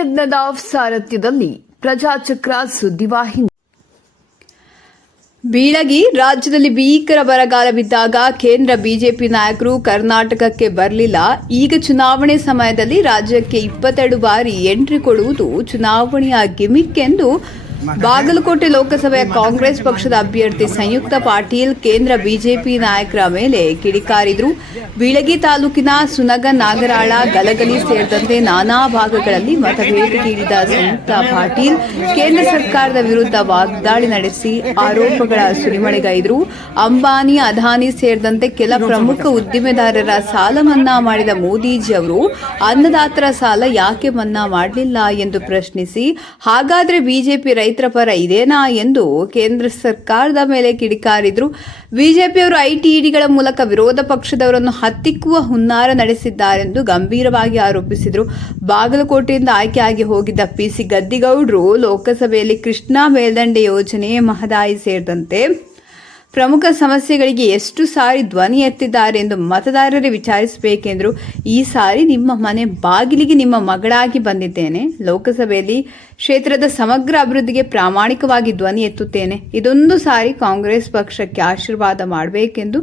ಯಜ್ಞದ ಸಾರಥ್ಯದಲ್ಲಿ ಪ್ರಜಾಚಕ್ರ ಸುದ್ದಿವಾಹಿನಿ. ಬೀಳಗಿ ರಾಜ್ಯದಲ್ಲಿ ಭೀಕರ ಬರಗಾಲ ಬಿದ್ದಾಗ ಕೇಂದ್ರ ಬಿಜೆಪಿ ನಾಯಕರು ಕರ್ನಾಟಕಕ್ಕೆ ಬರಲಿಲ್ಲ. ಈಗ ಚುನಾವಣೆ ಸಮಯದಲ್ಲಿ ರಾಜ್ಯಕ್ಕೆ 22 ಬಾರಿ ಎಂಟ್ರಿ ಕೊಡುವುದು ಚುನಾವಣೆಯ ಗಿಮಿಕ್ ಎಂದು ಬಾಗಲಕೋಟೆ ಲೋಕಸಭೆಯ ಕಾಂಗ್ರೆಸ್ ಪಕ್ಷದ ಅಭ್ಯರ್ಥಿ ಸಂಯುಕ್ತ ಪಾಟೀಲ್ ಕೇಂದ್ರ ಬಿಜೆಪಿ ನಾಯಕರ ಮೇಲೆ ಕಿಡಿಕಾರಿದರು. ಬೀಳಗಿ ತಾಲೂಕಿನ ಸುನಗ, ನಾಗರಾಳ, ಗಲಗಲಿ ಸೇರಿದಂತೆ ನಾನಾ ಭಾಗಗಳಲ್ಲಿ ಮತಬೇಟೆಗಿಳಿದ ಸಂಯುಕ್ತ ಪಾಟೀಲ್ ಕೇಂದ್ರ ಸರ್ಕಾರದ ವಿರುದ್ಧ ವಾಗ್ದಾಳಿ ನಡೆಸಿ ಆರೋಪಗಳ ಸುರಿಮಳೆಗೈದರು. ಅಂಬಾನಿ, ಅದಾನಿ ಸೇರಿದಂತೆ ಕೆಲ ಪ್ರಮುಖ ಉದ್ದಿಮೆದಾರರ ಸಾಲ ಮನ್ನಾ ಮಾಡಿದ ಮೋದಿಜಿ ಅವರು ಅನ್ನದಾತರ ಸಾಲ ಯಾಕೆ ಮನ್ನಾ ಮಾಡಲಿಲ್ಲ ಎಂದು ಪ್ರಶ್ನಿಸಿ, ಹಾಗಾದ್ರೆ ಬಿಜೆಪಿ ರೈತರ ಪರ ಇದೇನಾ ಎಂದು ಕೇಂದ್ರ ಸರ್ಕಾರದ ಮೇಲೆ ಕಿಡಿಕಾರಿದ್ರು. ಬಿಜೆಪಿಯವರು ಐಟಿ-ಇಡಿಗಳ ಮೂಲಕ ವಿರೋಧ ಪಕ್ಷದವರನ್ನು ಹತ್ತಿಕ್ಕುವ ಹುನ್ನಾರ ನಡೆಸಿದ್ದಾರೆಂದು ಗಂಭೀರವಾಗಿ ಆರೋಪಿಸಿದರು. ಬಾಗಲಕೋಟೆಯಿಂದ ಆಯ್ಕೆಯಾಗಿ ಹೋಗಿದ್ದ ಪಿಸಿ ಗದ್ದಿಗೌಡರು ಲೋಕಸಭೆಯಲ್ಲಿ ಕೃಷ್ಣಾ ಮೇಲ್ದಂಡೆ ಯೋಜನೆ, ಮಹದಾಯಿ ಸೇರಿದಂತೆ ಪ್ರಮುಖ ಸಮಸ್ಯೆಗಳಿಗೆ ಎಷ್ಟು ಸಾರಿ ಧ್ವನಿ ಎತ್ತಿದ್ದಾರೆ ಎಂದು ಮತದಾರರೇ ವಿಚಾರಿಸಬೇಕೆಂದರು. ಈ ಸಾರಿ ನಿಮ್ಮ ಮನೆ ಬಾಗಿಲಿಗೆ ನಿಮ್ಮ ಮಗಳಾಗಿ ಬಂದಿದ್ದೇನೆ. ಲೋಕಸಭೆಯಲ್ಲಿ ಕ್ಷೇತ್ರದ ಸಮಗ್ರ ಅಭಿವೃದ್ಧಿಗೆ ಪ್ರಾಮಾಣಿಕವಾಗಿ ಧ್ವನಿ ಎತ್ತುತ್ತೇನೆ. ಇದೊಂದು ಸಾರಿ ಕಾಂಗ್ರೆಸ್ ಪಕ್ಷಕ್ಕೆ ಆಶೀರ್ವಾದ ಮಾಡಬೇಕೆಂದು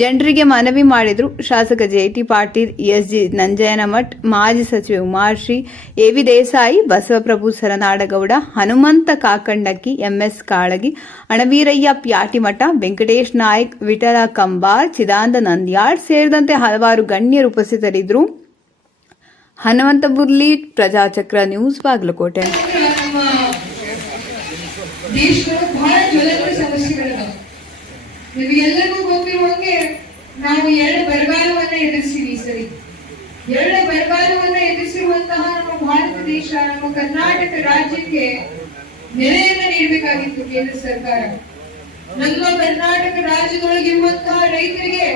ಜನರಿಗೆ ಮನವಿ ಮಾಡಿದರು. ಶಾಸಕ ಜೆ.ಟಿ. ಪಾಟೀಲ್, ಎಸ್.ಜಿ. ನಂಜಯನಮಠ್, ಮಾಜಿ ಸಚಿವ ಉಮಾಶ್ರೀ, ಎ.ವಿ. ದೇಸಾಯಿ, ಬಸವಪ್ರಭು ಸರನಾಡಗೌಡ, ಹನುಮಂತ ಕಾಕಂಡಕ್ಕಿ, ಎಂ.ಎಸ್. ಕಾಳಗಿ, ಅಣವೀರಯ್ಯ ಪ್ಯಾಟಿಮಠ, ವೆಂಕಟೇಶ್ ನಾಯ್ಕ್, ವಿಠಲ ಕಂಬಾರ್, ಚಿದಾನಂದ ನಂದ್ಯಾಳ್ ಸೇರಿದಂತೆ ಹಲವಾರು ಗಣ್ಯರು ಉಪಸ್ಥಿತರಿದ್ದರು. ಹನುಮಂತ ಬುರ್ಲಿ, ಪ್ರಜಾಚಕ್ರ ನ್ಯೂಸ್, ಬಾಗಲಕೋಟೆ. ದೇಶಗಳು ಬಹಳ ಜ್ವಲಂತ ಸಮಸ್ಯೆಗಳಿವೆ. ನಿಮಗೆಲ್ಲರಿಗೂ ಗೊತ್ತಿರುವಂಗೆ ನಾವು 2 ಬರಗಾಲವನ್ನ ಎದುರಿಸಿವಿ. ಸರಿ, 2 ಬರಗಾಲವನ್ನ ಎದುರಿಸಿರುವಂತಹ ನಮ್ಮ ಭಾರತ ದೇಶ, ನಮ್ಮ ಕರ್ನಾಟಕ ರಾಜ್ಯಕ್ಕೆ ನೆಲೆಯನ್ನ ನೀಡಬೇಕಾಗಿತ್ತು ಕೇಂದ್ರ ಸರ್ಕಾರ. ನಮ್ಮ ಕರ್ನಾಟಕ ರಾಜ್ಯದೊಳಗಿರುವಂತಹ ರೈತರಿಗೆ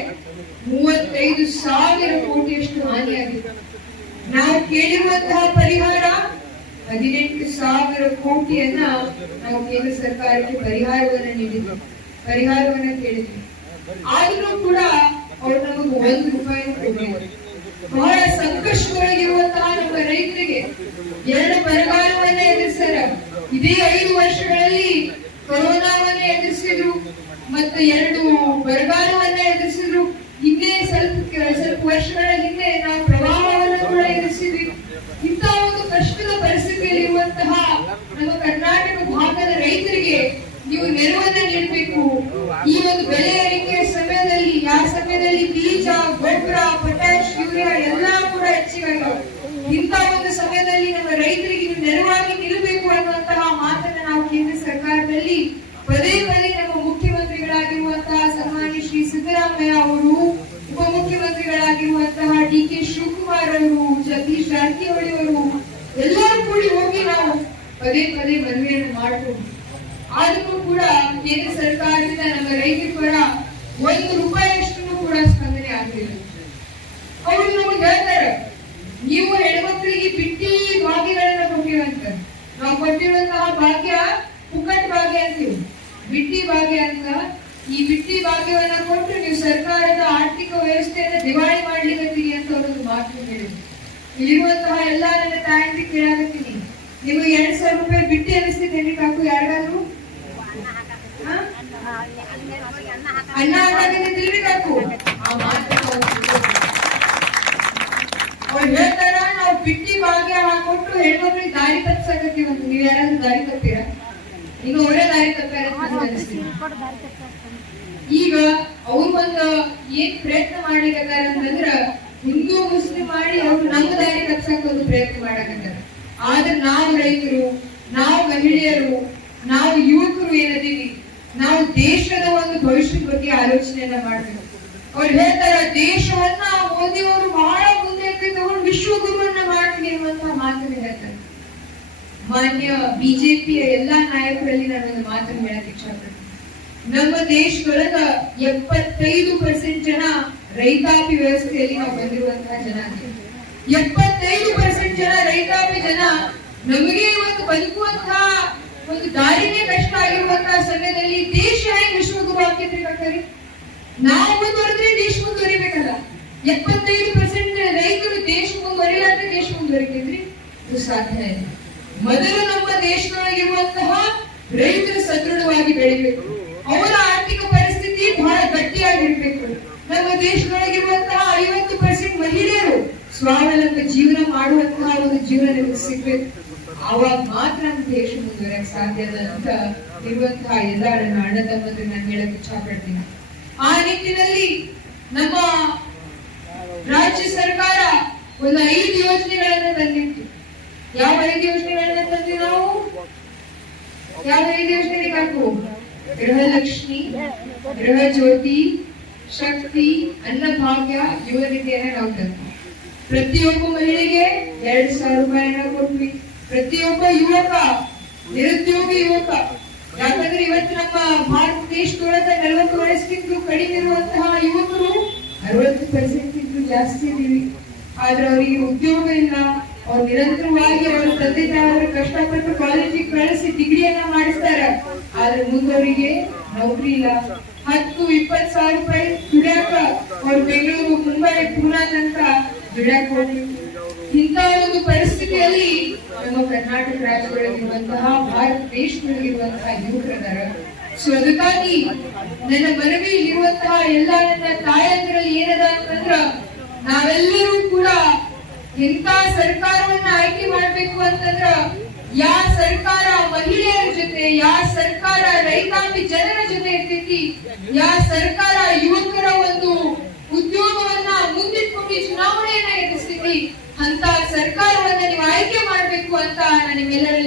35,000 ಕೋಟಿಯಷ್ಟು ಹಾನಿಯಾಗಿದೆ. ನಾವು ಕೇಳಿರುವಂತಹ ಪರಿಹಾರ 18,000 ಕೋಟಿಯನ್ನ ನಾವು ಕೇಂದ್ರ ಸರ್ಕಾರಕ್ಕೆ ಪರಿಹಾರವನ್ನ ಕೇಳಿದ್ವಿ. ಆದ್ರೂ ಕೂಡ ಅವರು ನಮಗೆ 1 ರೂಪಾಯಿ ಕೊಡಲಿಲ್ಲ. ಬಹಳ ಸಂಕಷ್ಟದೊಳಗಿರುವಂತಹ ನಮ್ಮ ರೈತರಿಗೆ 2 ಬರಗಾಲವನ್ನ ಎದುರಿಸ್ಯಾರ. ಇದೇ 5 ವರ್ಷಗಳಲ್ಲಿ ಕೊರೋನಾವನ್ನ ಎದುರಿಸಿದ್ರು, ಮತ್ತೆ 2 ಬರಗಾಲವನ್ನ ಎದುರಿಸಿದ್ರು. ಹಿಂದೆ ಸ್ವಲ್ಪ ವರ್ಷಗಳ ಹಿಂದೆ ನಾವು ಪ್ರವಾಹವನ್ನು ಕೂಡ ಎದುರಿಸಿದ್ವಿ. ಇಂತಹ ಒಂದು ಕಷ್ಟದ ಪರಿಸ್ಥಿತಿಯಲ್ಲಿ ಇರುವಂತಹ ನಮ್ಮ ಕರ್ನಾಟಕ ಭಾಗದ ರೈತರಿಗೆ ನೀವು ನೆರವನ್ನ ನೀಡಬೇಕು. ಈ ಒಂದು ಬೆಲೆ ಏರಿಕೆ ಸಮಯದಲ್ಲಿ, ಆ ಸಮಯದಲ್ಲಿ ಬೀಜ, ಗೊಬ್ಬರ, ಪೊಟ್ಯಾಶ್, ಯೂರಿಯಾ ಎಲ್ಲಾ ಕೂಡ ಹೆಚ್ಚಿಗಾಗಿವೆ. ಇಂತಹ ಒಂದು ಸಮಯದಲ್ಲಿ ನಮ್ಮ ರೈತರಿಗೆ ನೀವು ನೆರವಾಗಿ ನಿಲ್ಲಬೇಕು ಅನ್ನುವಂತಹ ಮಾತನ್ನ ನಾವು ಕೇಂದ್ರ ಸರ್ಕಾರದಲ್ಲಿ ಪದೇ ಪದೇ ನಮ್ಮ ಮುಖ್ಯಮಂತ್ರಿಗಳಾಗಿರುವಂತಹ ಸನ್ಮಾನ್ಯ ಶ್ರೀ ಸಿದ್ದರಾಮಯ್ಯ ಅವರು, ಉಪಮುಖ್ಯಮಂತ್ರಿಗಳಾಗಿರುವಂತಹ ಡಿ.ಕೆ. ಶಿವಕುಮಾರ್ ಅವರು, ಜಗದೀಶ್ ಜಾರಕಿಹೊಳಿ ಅವರು ಎಲ್ಲರೂ ಕೂಡಿ ಹೋಗಿ ನಾವು ಪದೇ ಪದೇ ಮನವಿಯನ್ನು ಮಾಡಬಹುದು. ಆದರೂ ಕೂಡ ಕೇಂದ್ರ ಸರ್ಕಾರದಿಂದ ನಮ್ಮ ರೈತರ ಪರ 1 ರೂಪಾಯಿಯಷ್ಟು ಕೂಡ ಸ್ಪಂದನೆ ಆಗಲಿಲ್ಲ. ಅವರು ನಮಗೆ ಹೇಳ್ತಾರೆ, ನೀವು ಹೆಣ್ಮಕ್ಳಿಗೆ ಬಿಟ್ಟಿ ಭಾಗ್ಯಗಳನ್ನ ಕೊಟ್ಟಿರಂತ. ನಾವು ಕೊಟ್ಟಿರುವಂತಹ ಭಾಗ್ಯ ಪುಕ್ಕಟ್ ಭಾಗ್ಯ ಅಂತೀವಿ, ಬಿಟ್ಟಿ ಭಾಗ್ಯ ಅಂತ. ಈ ಬಿಟ್ಟಿ ಭಾಗ್ಯವನ್ನ ಕೊಟ್ಟು ನೀವು ಸರ್ಕಾರದ ಆರ್ಥಿಕ ವ್ಯವಸ್ಥೆಯನ್ನ ದಿವಾಳಿ ಮಾಡ್ಲಿಕ್ಕೆ ಅಂತ ಅವರೊಂದು ಮಾತು ಹೇಳಿದ್ರು. ಇಲ್ಲಿರುವಂತಹ ಎಲ್ಲಾ ನನ್ನ ತಾಯಂದಿ ಕೇಳಾಕತ್ತೀನಿ, ನಿಮಗೆ 2,000 ರೂಪಾಯಿ ಬಿಟ್ಟಿ ಅನಿಸ್ತಿದೆ ಕಾಕು? ಯಾರಿಗಾದ್ರು ಅನ್ನ ಹಾಕಿದ್ರೆ ಕಾಕು? ಆ ಮಾತು ಅವ್ರು ಹೇಳ್ತಾರ, ನಾವು ಬಿಟ್ಟಿ ಭಾಗ್ಯ ಹಾಕೊಟ್ಟು ಹೆಣ್ಮಕ್ಳಿಗೆ ದಾರಿ ತಪ್ಪಿಸಾಕತ್ತೀವಿ ಅಂತ. ನೀವ್ ಯಾರಾದ್ರೂ ದಾರಿ ತಪ್ಪಿರಾ? ಈಗ ಒಳ್ಳೆ ದಾರಿ ತಪ್ಪಾರ. ಈಗ ಅವ್ರು ಒಂದು ಏನ್ ಪ್ರಯತ್ನ ಮಾಡ್ಲಿಕ್ಕತ್ತಾರ ಅಂತಂದ್ರ ಹಿಂದೂ ಮುಸ್ಲಿಂ ಮಾಡಿ ಅವ್ರು ನಮ್ಮ ದಾರಿ ತಪ್ಸಕ್ ಒಂದು ಪ್ರಯತ್ನ ಮಾಡಕತ್ತಾರ. ಆದ್ರೆ ನಾವು ರೈತರು, ನಾವು ಮಹಿಳೆಯರು, ನಾವು ಯುವಕರು ಏನದೀವಿ, ನಾವು ದೇಶದ ಒಂದು ಭವಿಷ್ಯದ ಬಗ್ಗೆ ಆಲೋಚನೆಯನ್ನ ಮಾಡ್ಬೇಕು. ಅವ್ರು ಹೇಳ್ತಾರ, ದೇಶವನ್ನ ಮೋದಿಯವರು ಬಹಳ ಮುಂದೆ ತಗೊಂಡು ವಿಶ್ವಗುರುವನ್ನ ಮಾಡ್ತೀವಿ ಅನ್ನುವಂತಹ ಮಾತನ್ನ ಹೇಳ್ತಾರೆ. ಮಾನ್ಯ ಬಿಜೆಪಿಯ ಎಲ್ಲಾ ನಾಯಕರಲ್ಲಿ ನಾನೊಂದು ಮಾತನ್ನು ಹೇಳಕ್ ಇಷ್ಟಪಡ್ತೀನಿ. ನಮ್ಮ ದೇಶದೊಳಗ 75% ಜನ ರೈತಾಪಿ ವ್ಯವಸ್ಥೆಯಲ್ಲಿ ನಾವು ಬಂದಿರುವಂತಹ ಜನ. 75% ಜನ ರೈತಾಪಿ ಜನ ನಮಗೆ ಇವತ್ತು ಬದುಕುವಂತಹ ಒಂದು ದಾರಿನೇ ಕಷ್ಟ ಆಗಿರುವಂತಹ ಸಮಯದಲ್ಲಿ ದೇಶ ಹೆಂಗ್ ವಿಶ್ವಗುರು ಆಗ್ತಿರ್ಬೇಕಾಗ್ತದೆ? ನಾವು ಮುಂದುವರೆದ್ರೆ ದೇಶ ಮುಂದುವರಿಬೇಕಲ್ಲ. 75% ರೈತರು ದೇಶ ಮುಂದುವರಿಲಾದ್ರೆ ದೇಶ ಮುಂದುವರಿತೈತ್ರಿ. ಇದು ಸಾಧ್ಯ ಇಲ್ಲ. ಮೊದಲು ನಮ್ಮ ದೇಶದೊಳಗಿರುವಂತಹ ರೈತರು ಸದೃಢವಾಗಿ ಬೆಳಿಬೇಕು, ಅವರ ಆರ್ಥಿಕ ಪರಿಸ್ಥಿತಿ ಬಹಳ ಗಟ್ಟಿಯಾಗಿರ್ಬೇಕು. ನಮ್ಮ ದೇಶದೊಳಗಿರುವಂತಹ 50% ಮಹಿಳೆಯರು ಸ್ವಾವಲಂಬಿ ಜೀವನ ಮಾಡುವಂತಹ ಒಂದು ಜೀವನ ಸಿಗ್ಬೇಕು. ಆವಾಗ ಮಾತ್ರ ನಮ್ಮ ದೇಶ ಮುಂದುವರಕ್ ಸಾಧ್ಯ ಅಂತ ಇರುವಂತಹ ಎಲ್ಲ ನನ್ನ ಅಣ್ಣ ತಮ್ಮಂದ್ರೆ ನಾನು ಹೇಳಕ್ ಇಚ್ಛಾ ಪಡ್ತೀನಿ. ಆ ನಿಟ್ಟಿನಲ್ಲಿ ನಮ್ಮ ರಾಜ್ಯ ಸರ್ಕಾರ ಒಂದು 5 ಯೋಜನೆಗಳನ್ನ ತಂದಿತ್ತು. ಯಾವ 5 ಯೋಜನೆಗಳನ್ನ ತಂದ್ವಿ ನಾವು? ಯಾವ 5 ಯೋಜನೆಗಳಿಗಾಕು? ಗೃಹಲಕ್ಷ್ಮಿ, ಗೃಹ ಜ್ಯೋತಿ, ಶಕ್ತಿ, ಅನ್ನಭಾಗ್ಯ, ಯುವ ನಿಧಿಯನ್ನ ನಾವು ತಂದ್ವಿ. ಪ್ರತಿಯೊಬ್ಬ ಮಹಿಳೆಗೆ 2,000 ರೂಪಾಯಿನ ಕೊಟ್ವಿ. ಪ್ರತಿಯೊಬ್ಬ ಯುವಕ, ನಿರುದ್ಯೋಗಿ ಯುವಕ, ಯಾಕಂದ್ರೆ ಇವತ್ತು ನಮ್ಮ ಭಾರತ ದೇಶದೊಳಗ 40 ವರ್ಷಕ್ಕಿಂತ ಕಡಿಮೆ ಇರುವಂತಹ ಯುವಕರು 60% ಜಾಸ್ತಿ ಇದೀವಿ. ಆದ್ರೆ ಅವರಿಗೆ ಉದ್ಯೋಗ ಇಲ್ಲ. ಅವ್ರು ನಿರಂತರವಾಗಿ ಅವರ ತಂದೆ ತಾಯಿಯವರು ಕಷ್ಟಪಟ್ಟು ಕಾಲೇಜಿಗೆ ಕಳಿಸಿ ಡಿಗ್ರಿಯನ್ನ ಮಾಡಿಸ್ತಾರೆ, ಆದ್ರೆ ಮುಂದವರಿಗೆ ನೌಕರಿ ಇಲ್ಲ. 10-20 ಸಾವಿರ ರೂಪಾಯಿ ದುಡ್ಯಾಕ ಅವ್ರು ಬೆಂಗಳೂರು, ಮುಂಬೈ, ಪೂನಾ ತನಕ ದುಡ್ಯಾಕ ಹೋಗ್ಬೇಕು. ಇಂಥ ಒಂದು ಪರಿಸ್ಥಿತಿಯಲ್ಲಿ ನಮ್ಮ ಕರ್ನಾಟಕ ರಾಜ್ಯದೊಳಗಿರುವಂತಹ, ಭಾರತ ದೇಶದೊಳಗಿರುವಂತಹ ಯುವಕರದಾರ. ಸೊ ಅದಕ್ಕಾಗಿ ನನ್ನ ಮನವಿ ಇರುವಂತಹ ಎಲ್ಲ ನನ್ನ ತಾಯಂದಿರಲ್ಲಿ ಏನದ ಅಂತಂದ್ರ, ನಾವೆಲ್ಲರೂ ಕೂಡ ಎಂತ ಸರ್ಕಾರವನ್ನ ಆಯ್ಕೆ ಮಾಡ್ಬೇಕು ಅಂತಂದ್ರ, ಯಾ ಸರ್ಕಾರ ಮಹಿಳೆಯರ ಜೊತೆ, ಯಾ ಸರ್ಕಾರ ರೈತಾಪಿ ಜನರ ಜೊತೆ ಇರ್ತೈತಿ, ಯಾ ಸರ್ಕಾರ ಯುವಕರ ಒಂದು ಉದ್ಯೋಗವನ್ನ ಮುಂದಿಟ್ಕೊಂಡು ಚುನಾವಣೆಯನ್ನ ಎದುರಿಸ್ತೀವಿ, ಅಂತ ಸರ್ಕಾರವನ್ನ ನೀವು ಆಯ್ಕೆ ಮಾಡ್ಬೇಕು ಅಂತ ನಾನು ನಿಮ್ಮೆಲ್ಲರಲ್ಲಿ